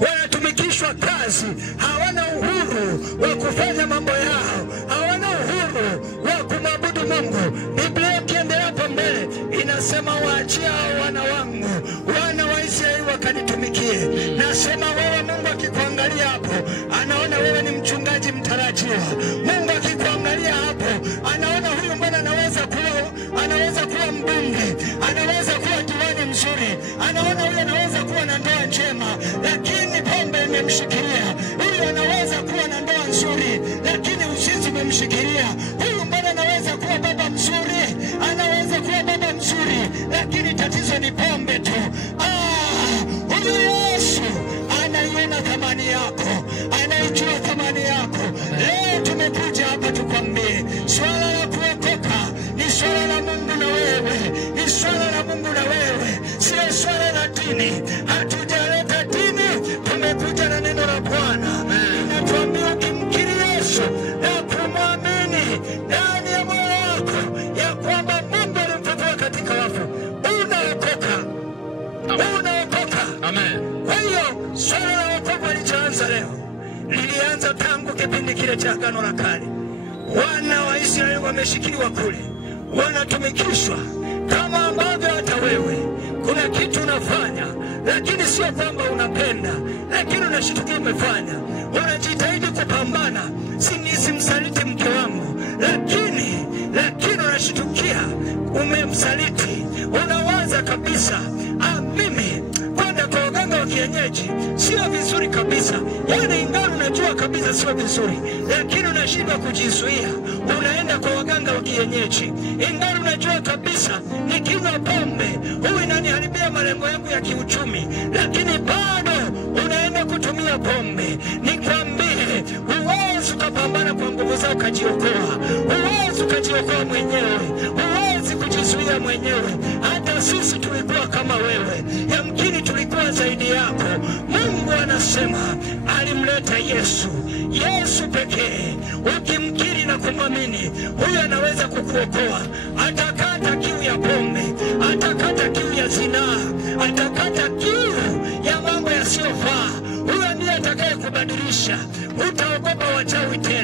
wanatumikishwa kazi, hawana uhuru wa kufanya mambo yao, hawana uhuru wa kumwabudu Mungu. Biblia ikiendelea hapo mbele inasema waachia wana wangu, wana wa Israeli wakanitumikie. Nasema wewe Mungu akikuangalia hapo, anaona wewe ni mchungaji mtarajiwa. Mungu akikuangalia hapo, anaona huyu mbona anaweza kuwa mbunge, anaweza kuwa diwani mzuri, anaona huyu anaweza kuwa na ndoa njema, lakini pombe imemshikilia. Huyu anaweza kuwa na ndoa nzuri, lakini uzinzi umemshikilia. Huyu mbona anaweza kuwa baba mzuri, anaweza kuwa baba mzuri, lakini tatizo ni pombe tu. Huyu Yesu anaiona thamani yako, anaijua thamani yako. Leo tumekuja hapa tukwambie, swala la kuokoka ni swala la Mungu na wewe, ni swala la Mungu na wewe, sio swala la dini. Hatujaleta dini, tumekuja na neno la Bwana. Inatuambia ukimkiri Yesu na kumwamini ndani ya moyo wako ya kwamba Mungu alimfufua katika wafu, unaokoka. Unaokoka. Amen. Kwa hiyo swala la wokovu lilianza leo, lilianza tangu kipindi kile cha Agano la Kale. Wana wa Israeli wameshikiliwa kule, wanatumikishwa kama ambavyo hata wewe kuna kitu unafanya, lakini sio kwamba unapenda, lakini unashitukia umefanya. Unajitahidi kupambana, simsaliti mke wangu, lakini unashitukia umemsaliti. Unawaza kabisa, mimi kwenda kwa waganga wa kienyeji sio vizuri kabisa. Yaani ingawa unajua kabisa sio vizuri, lakini unashindwa kujizuia, unaenda kwa waganga wa kienyeji. Ingawa unajua kabisa nikinywa pombe huyu inaniharibia malengo yangu ya kiuchumi, lakini bado unaenda kutumia pombe. Nikwambie, huwezi ukapambana kwa nguvu zako ukajiokoa. Huwezi ukajiokoa mwenyewe, huwezi kujizuia mwenyewe. Hata sisi tulikuwa kama wewe, yamkini tulikuwa zaidi yako. Mungu anasema alimleta Yesu pekee. Ukimkiri na kumwamini, huyu anaweza kukuokoa. Atakata kiu ya pombe, atakata kiu ya zinaa, atakata kiu ya mambo yasiyofaa. Huyu ndiye atakaye kubadilisha. Utaogopa wachawi tena.